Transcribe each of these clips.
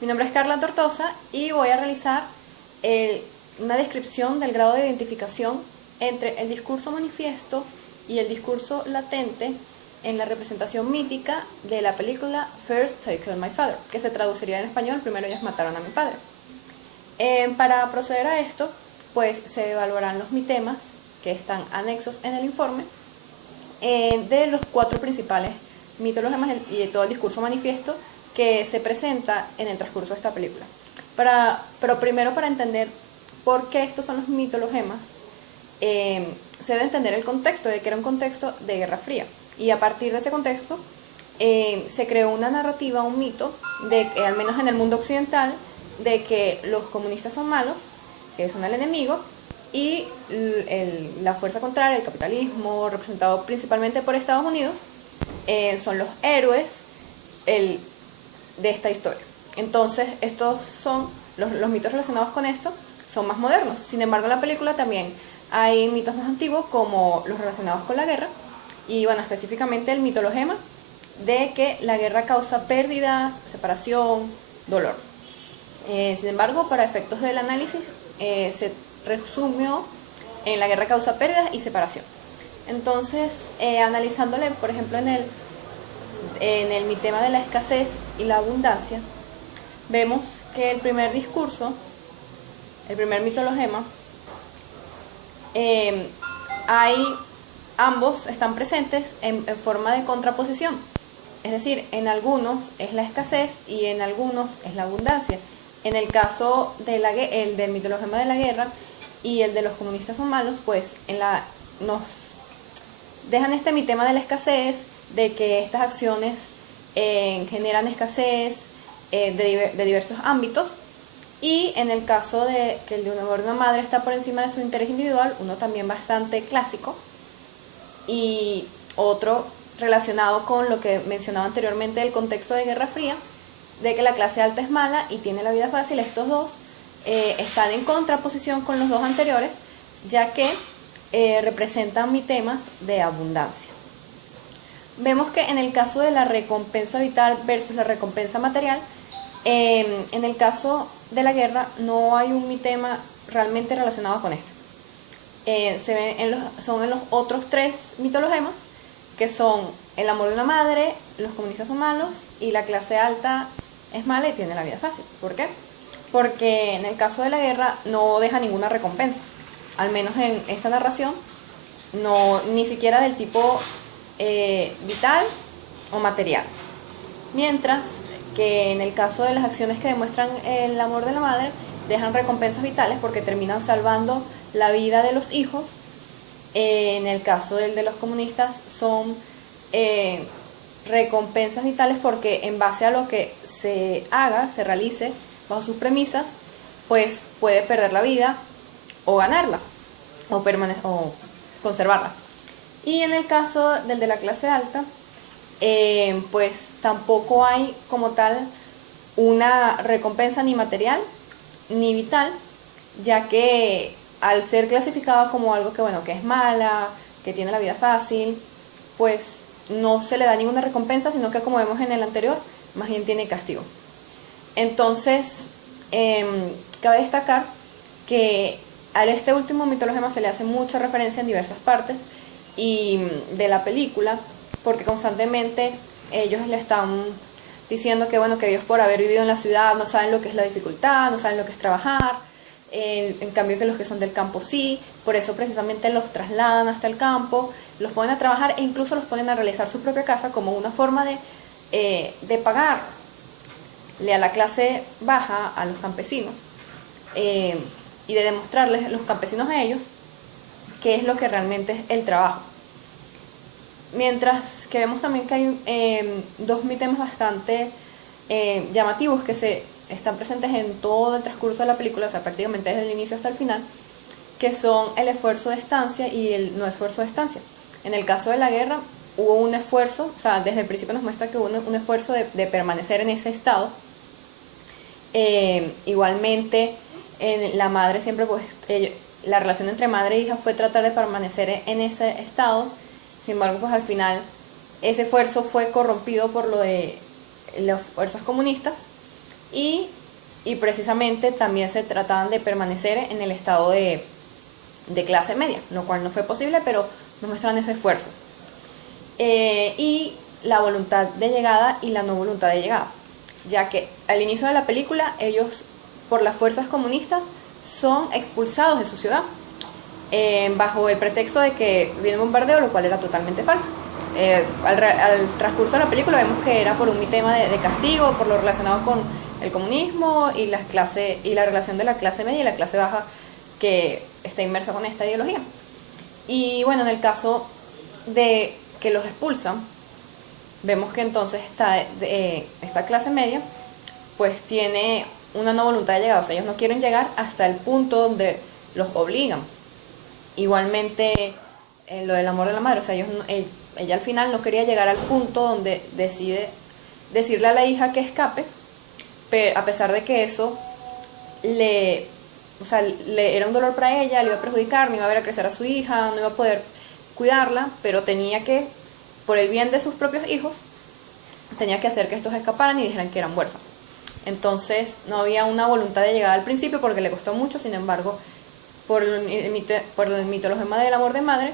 Mi nombre es Carla Tortosa y voy a realizar una descripción del grado de identificación entre el discurso manifiesto y el discurso latente en la representación mítica de la película First They Killed My Father, que se traduciría en español Primero ellos mataron a mi padre. Para proceder a esto, pues se evaluarán los mitemas que están anexos en el informe de los 4 principales mitologemas y de todo el discurso manifiesto que se presenta en el transcurso de esta película. Pero primero, para entender por qué estos son los mitologemas, se debe entender el contexto, de que era un contexto de Guerra Fría. Y a partir de ese contexto se creó una narrativa, un mito, de que, al menos en el mundo occidental, de que los comunistas son malos, que son el enemigo, y la fuerza contraria, el capitalismo, representado principalmente por Estados Unidos, son los héroes de esta historia. Entonces, estos son los mitos relacionados con esto, son más modernos. Sin embargo, en la película también hay mitos más antiguos, como los relacionados con la guerra, y bueno, específicamente el mitologema de que la guerra causa pérdidas, separación, dolor. Sin embargo, para efectos del análisis, se resumió en la guerra causa pérdidas y separación. Entonces, analizándole, por ejemplo, en el mitema de la escasez y la abundancia, vemos que el primer discurso, el primer mitologema, ambos están presentes en forma de contraposición. Es decir, en algunos es la escasez y en algunos es la abundancia. En el caso el del mitologema de la guerra y el de los comunistas son malos, pues nos dejan este mitema de la escasez, de que estas acciones generan escasez de diversos ámbitos. Y en el caso de que el de un amor de una madre está por encima de su interés individual, uno también bastante clásico, y otro relacionado con lo que mencionaba anteriormente del contexto de Guerra Fría, de que la clase alta es mala y tiene la vida fácil. Estos dos están en contraposición con los dos anteriores, ya que representan mitemas de abundancia. Vemos que en el caso de la recompensa vital versus la recompensa material, en el caso de la guerra no hay un mitema realmente relacionado con esto. Son en los otros 3 mitologemas, que son el amor de una madre, los comunistas son malos y la clase alta es mala y tiene la vida fácil. ¿Por qué? Porque en el caso de la guerra no deja ninguna recompensa, al menos en esta narración, ni siquiera del tipo vital o material. Mientras que en el caso de las acciones que demuestran el amor de la madre, dejan recompensas vitales porque terminan salvando la vida de los hijos. En el caso del de los comunistas son recompensas vitales porque en base a lo que se haga, se realice bajo sus premisas, pues puede perder la vida o ganarla o conservarla. Y en el caso del de la clase alta, pues tampoco hay como tal una recompensa ni material ni vital, ya que al ser clasificada como algo que es mala, que tiene la vida fácil, pues no se le da ninguna recompensa, sino que, como vemos en el anterior, más bien tiene castigo. Entonces, cabe destacar que a este último mitologema se le hace mucha referencia en diversas partes de la película, porque constantemente ellos le están diciendo que ellos, por haber vivido en la ciudad, no saben lo que es la dificultad, no saben lo que es trabajar, en cambio que los que son del campo sí. Por eso precisamente los trasladan hasta el campo, los ponen a trabajar e incluso los ponen a realizar su propia casa como una forma de pagarle a la clase baja, a los campesinos, y de demostrarles a los campesinos a ellos qué es lo que realmente es el trabajo. Mientras que vemos también que hay 2 mitemas bastante llamativos que están presentes en todo el transcurso de la película, o sea, prácticamente desde el inicio hasta el final, que son el esfuerzo de estancia y el no esfuerzo de estancia. En el caso de la guerra hubo un esfuerzo, o sea, desde el principio nos muestra que hubo un esfuerzo de permanecer en ese estado. Igualmente, la madre siempre, la relación entre madre e hija fue tratar de permanecer en ese estado. Sin embargo, pues al final ese esfuerzo fue corrompido por lo de las fuerzas comunistas, y precisamente también se trataban de permanecer en el estado de clase media, lo cual no fue posible, pero nos muestran ese esfuerzo. Y la voluntad de llegada y la no voluntad de llegada, ya que al inicio de la película ellos, por las fuerzas comunistas, son expulsados de su ciudad, bajo el pretexto de que viene un bombardeo, lo cual era totalmente falso. Al transcurso de la película vemos que era por un tema de castigo, por lo relacionado con el comunismo y la relación de la clase media y la clase baja que está inmersa con esta ideología. Y bueno, en el caso de que los expulsan, vemos que entonces esta clase media pues tiene una no voluntad de llegar, o sea, ellos no quieren llegar hasta el punto donde los obligan. Igualmente lo del amor de la madre, o sea, ella al final no quería llegar al punto donde decide decirle a la hija que escape, pero a pesar de que eso le era un dolor para ella, le iba a perjudicar, no iba a ver a crecer a su hija, no iba a poder cuidarla, pero tenía que, por el bien de sus propios hijos, tenía que hacer que estos escaparan y dijeran que eran huérfanos. Entonces no había una voluntad de llegada al principio porque le costó mucho, sin embargo, por el mitologema del amor de madre,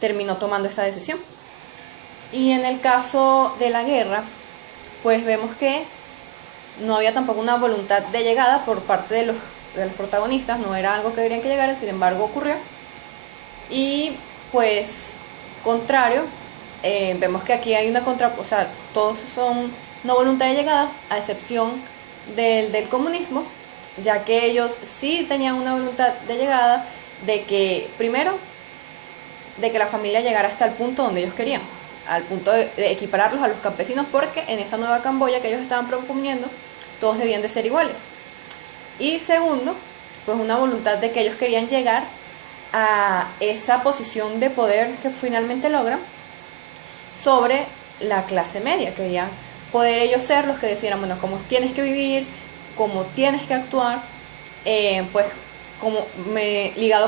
terminó tomando esa decisión. Y en el caso de la guerra, pues vemos que no había tampoco una voluntad de llegada por parte de los protagonistas, no era algo que querían que llegara, sin embargo ocurrió. Y pues, contrario, vemos que aquí hay o sea, todos son no voluntad de llegada, a excepción del comunismo, ya que ellos sí tenían una voluntad de llegada de que, primero, de que la familia llegara hasta el punto donde ellos querían, al punto de equipararlos a los campesinos, porque en esa nueva Camboya que ellos estaban proponiendo, todos debían de ser iguales. Y segundo, pues una voluntad de que ellos querían llegar a esa posición de poder que finalmente logran sobre la clase media. Querían poder ellos ser los que decían, bueno, cómo tienes que vivir, cómo tienes que actuar, pues como ligado